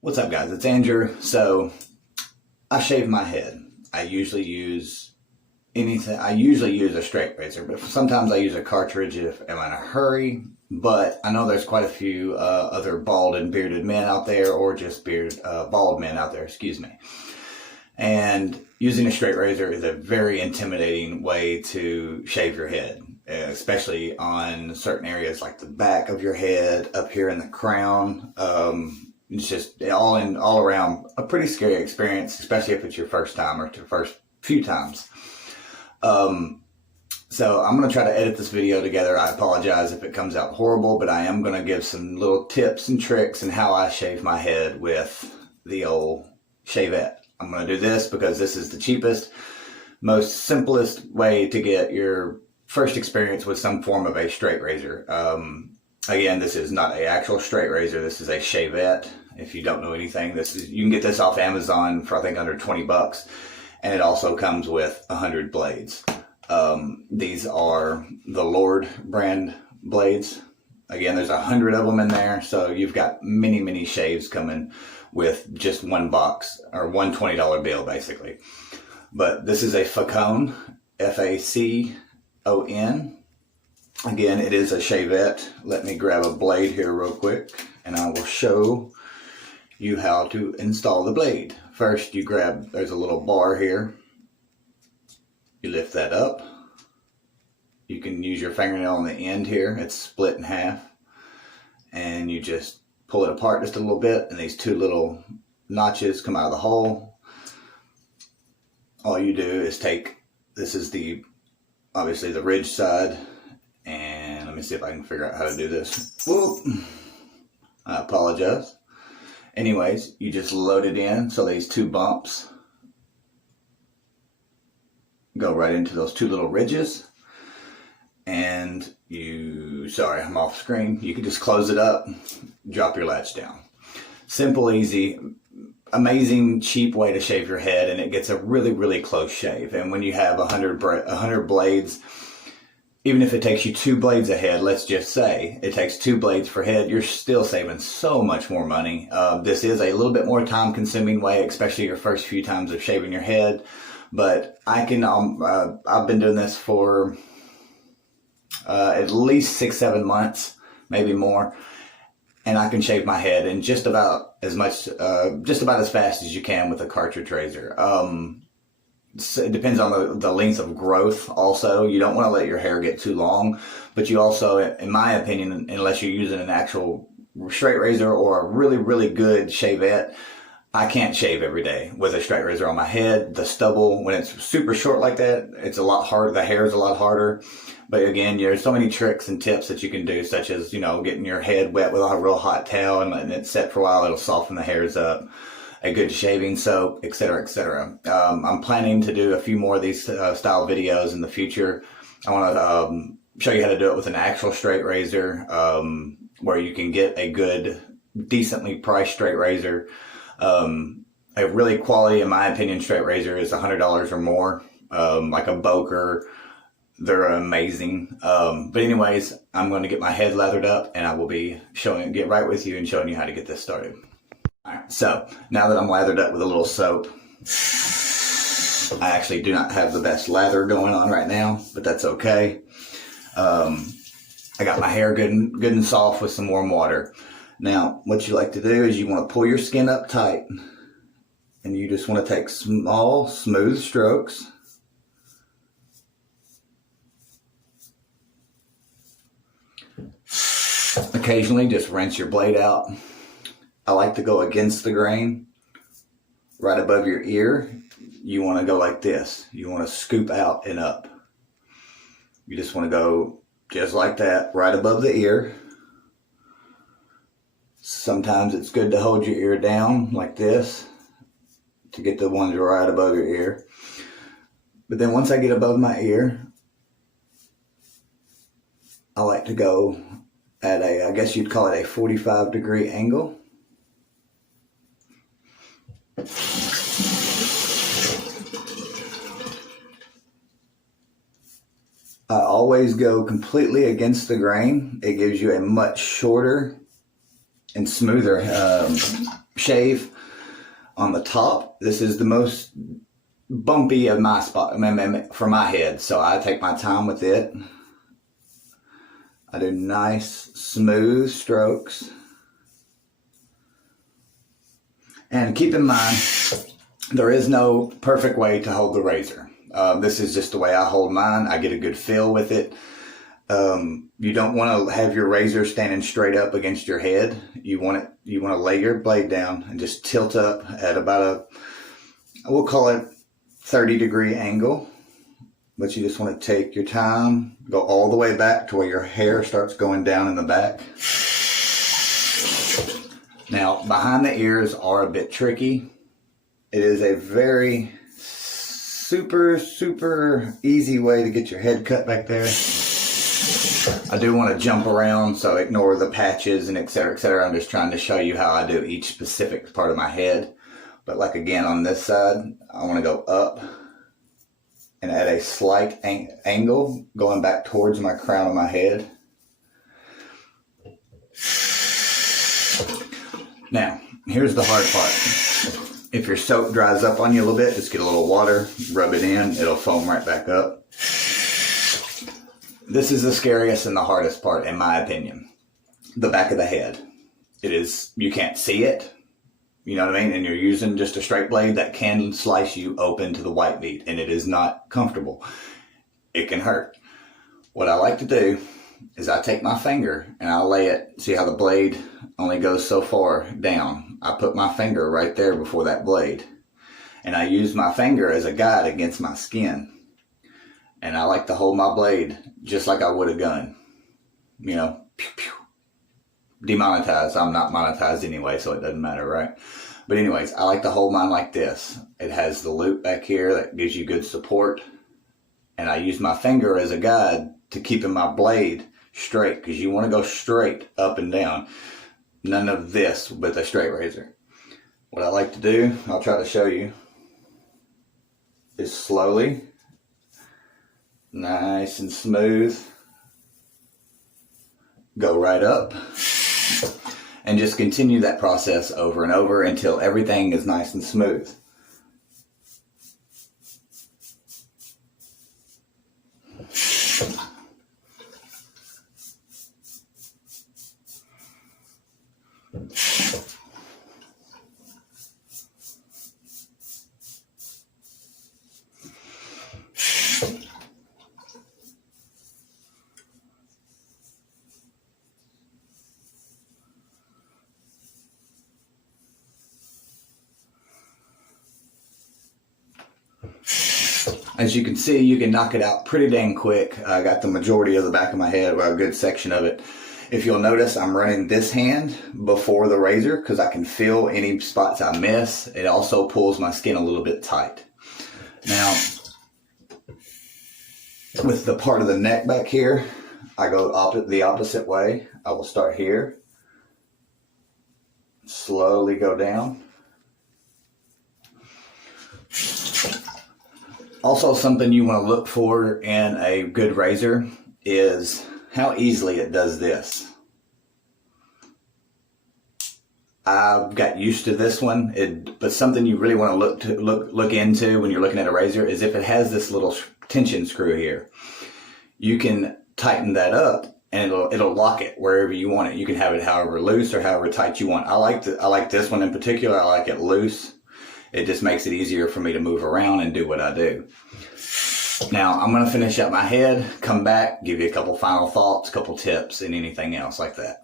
What's up, guys? It's Andrew. So I shave my head. I usually use a straight razor, but sometimes I use a cartridge if I'm in a hurry. But I know there's quite a few other bald and bearded men out there, or just bald men out there, excuse me. And using a straight razor is a very intimidating way to shave your head, especially on certain areas like the back of your head, up here in the crown. It's just all around a pretty scary experience, especially if it's your first time or your first few times. So I'm going to try to edit this video together. I apologize if it comes out horrible, but I am going to give some little tips and tricks and how I shave my head with the old shavette. I'm going to do this because this is the cheapest, most simplest way to get your first experience with some form of a straight razor. Again, this is not an actual straight razor. This is a shavette. If you don't know anything, you can get this off Amazon for I think under 20 bucks. And it also comes with 100 blades. These are the Lord brand blades. Again, there's 100 of them in there. So you've got many shaves coming with just one box, or one $20 bill basically. But this is a Facon, F-A-C-O-N. Again, it is a shavette. Let me grab a blade here real quick and I will show you how to install the blade. First, there's a little bar here. You lift that up. You can use your fingernail on the end here. It's split in half. And you just pull it apart just a little bit and these two little notches come out of the hole. All you do is this is obviously the ridge side. And let me see if I can figure out how to do this. Whoop. I apologize. Anyways, you just load it in. So these two bumps go right into those two little ridges. And sorry, I'm off screen. You can just close it up, drop your latch down. Simple, easy, amazing, cheap way to shave your head. And it gets a really close shave. And when you have 100 blades, even if it takes you 2 blades a head, let's just say it takes 2 blades per head, you're still saving so much more money. This is a little bit more time consuming way, especially your first few times of shaving your head. But I've been doing this for at least 6-7 months, maybe more. And I can shave my head in just about as fast as you can with a cartridge razor. It depends on the length of growth also. You don't want to let your hair get too long, but you also, in my opinion, unless you're using an actual straight razor or a really good shavette, I can't shave every day with a straight razor on my head. The stubble, when it's super short like that, it's a lot harder. The hair is a lot harder. But again, there's so many tricks and tips that you can do, such as, getting your head wet with a real hot towel and letting it set for a while. It'll soften the hairs up. A good shaving soap, etc., etc. I'm planning to do a few more of these style videos in the future. I want to show you how to do it with an actual straight razor, where you can get a good, decently priced straight razor. A really quality, in my opinion, straight razor is $100 or more, like a Boker. They're amazing. But anyways, I'm going to get my head lathered up and I will be get right with you and showing you how to get this started. Alright, so now that I'm lathered up with a little soap, I actually do not have the best lather going on right now, but that's okay. I got my hair good and soft with some warm water. Now, what you like to do is you want to pull your skin up tight, and you just want to take small, smooth strokes. Occasionally, just rinse your blade out. I like to go against the grain, right above your ear. You want to go like this. You want to scoop out and up. You just want to go just like that, right above the ear. Sometimes it's good to hold your ear down like this to get the ones right above your ear. But then once I get above my ear, I like to go at I guess you'd call it a 45-degree angle. I always go completely against the grain. It gives you a much shorter and smoother shave on the top. This is the most bumpy of my spot for my head, so I take my time with it. I do nice smooth strokes, and keep in mind there is no perfect way to hold the razor. This is just the way I hold mine. I get a good feel with it. You don't want to have your razor standing straight up against your head. You want to lay your blade down and just tilt up at about we'll call it 30-degree angle. But you just want to take your time, go all the way back to where your hair starts going down in the back. Now, behind the ears are a bit tricky. It is a very super easy way to get your head cut back there. I do want to jump around, so ignore the patches and et cetera. I'm just trying to show you how I do each specific part of my head. But like again, on this side, I want to go up and at a slight angle, going back towards my crown of my head. Now, here's the hard part. If your soap dries up on you a little bit, just get a little water, rub it in, it'll foam right back up. This is the scariest and the hardest part, in my opinion. The back of the head. You can't see it. You know what I mean? And you're using just a straight blade that can slice you open to the white meat, and it is not comfortable. It can hurt. What I like to do is I take my finger and I lay it. See how the blade only goes so far down? I put my finger right there before that blade, and I use my finger as a guide against my skin. And I like to hold my blade just like I would a gun. You know, pew, pew. Demonetized. I'm not monetized anyway, so it doesn't matter, right? But anyways, I like to hold mine like this. It has the loop back here that gives you good support. And I use my finger as a guide to keeping my blade straight, because you want to go straight up and down. None of this with a straight razor. What I like to do, I'll try to show you, is slowly, nice and smooth, go right up. And just continue that process over and over until everything is nice and smooth. As you can see, you can knock it out pretty dang quick. I got the majority of the back of my head, or a good section of it. If you'll notice, I'm running this hand before the razor because I can feel any spots I miss. It also pulls my skin a little bit tight. Now, with the part of the neck back here, I go the opposite way. I will start here, slowly go down. Also, something you want to look for in a good razor is how easily it does this. I've got used to this one, but something you really want to look into when you're looking at a razor is if it has this little tension screw here. You can tighten that up and it'll lock it wherever you want it. You can have it however loose or however tight you want. I like this one in particular. I like it loose. It just makes it easier for me to move around and do what I do. Now, I'm going to finish up my head, come back, give you a couple final thoughts, a couple tips, and anything else like that.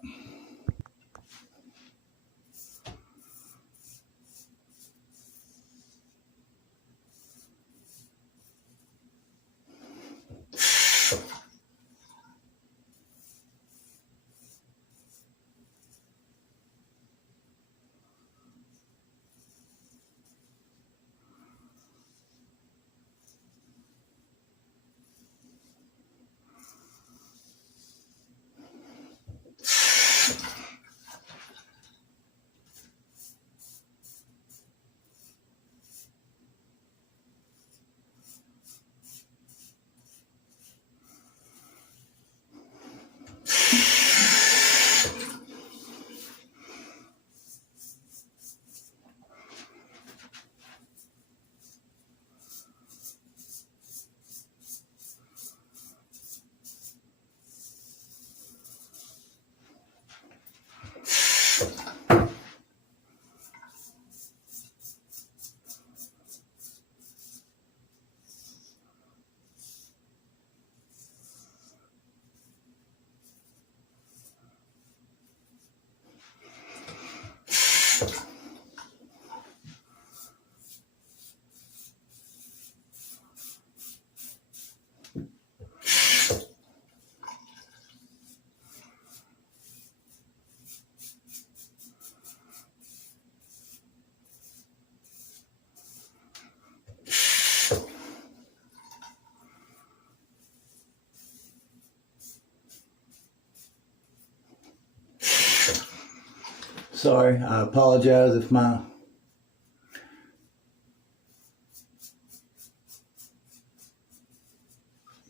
Sorry, I apologize if my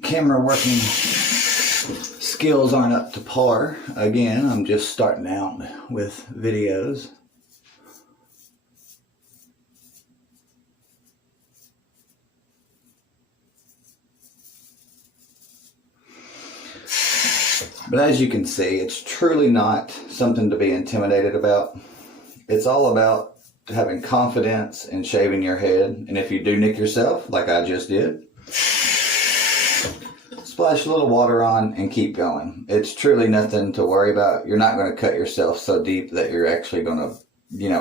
camera working skills aren't up to par. Again, I'm just starting out with videos. But as you can see, it's truly not something to be intimidated about. It's all about having confidence in shaving your head. And if you do nick yourself, like I just did, splash a little water on and keep going. It's truly nothing to worry about. You're not going to cut yourself so deep that you're actually going to,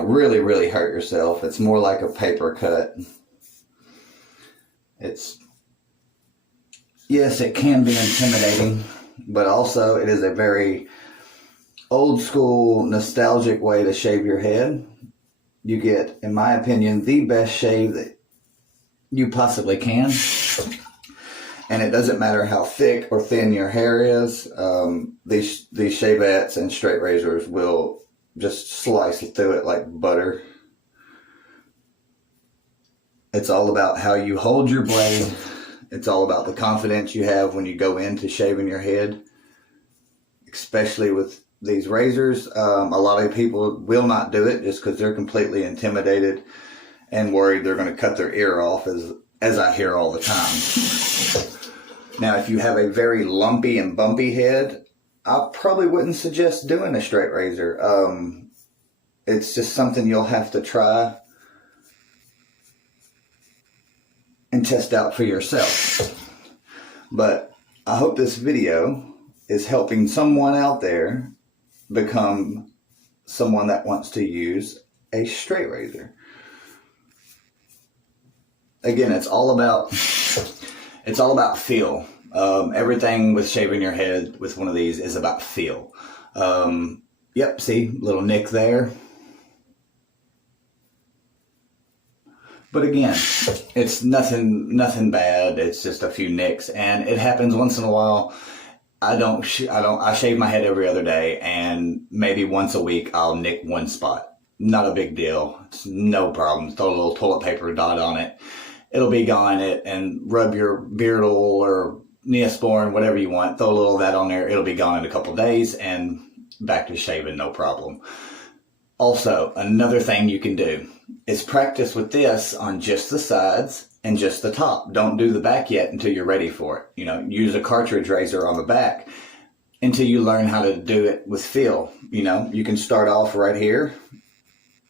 really, really hurt yourself. It's more like a paper cut. Yes, it can be intimidating, but also it is a very old school, nostalgic way to shave your head. You get, in my opinion, the best shave that you possibly can. And it doesn't matter how thick or thin your hair is. These shavettes and straight razors will just slice through it like butter. It's all about how you hold your blade. It's all about the confidence you have when you go into shaving your head, especially with these razors. A lot of people will not do it just because they're completely intimidated and worried they're going to cut their ear off, as I hear all the time. Now, if you have a very lumpy and bumpy head, I probably wouldn't suggest doing a straight razor. It's just something you'll have to try and test out for yourself. But I hope this video is helping someone out there become someone that wants to use a straight razor. Again, it's all about feel. Everything with shaving your head with one of these is about feel. Yep, see, little nick there. But again, it's nothing bad. It's just a few nicks, and it happens once in a while. I shave my head every other day, and maybe once a week I'll nick one spot. Not a big deal. It's no problem. Throw a little toilet paper dot on it. It'll be gone. And rub your beard oil or Neosporin, whatever you want. Throw a little of that on there. It'll be gone in a couple days and back to shaving, no problem. Also, another thing you can do is practice with this on just the sides and just the top. Don't do the back yet until you're ready for it. Use a cartridge razor on the back until you learn how to do it with feel. You can start off right here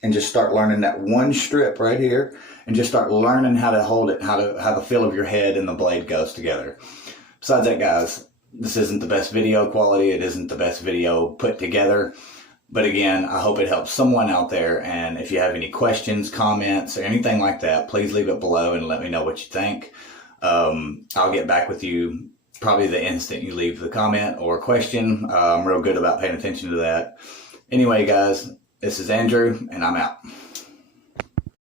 and just start learning that one strip right here and just start learning how to hold it, how the feel of your head and the blade goes together. Besides that, guys, this isn't the best video quality. It isn't the best video put together. But again, I hope it helps someone out there. And if you have any questions, comments, or anything like that, please leave it below and let me know what you think. I'll get back with you probably the instant you leave the comment or question. I'm real good about paying attention to that. Anyway, guys, this is Andrew, and I'm out.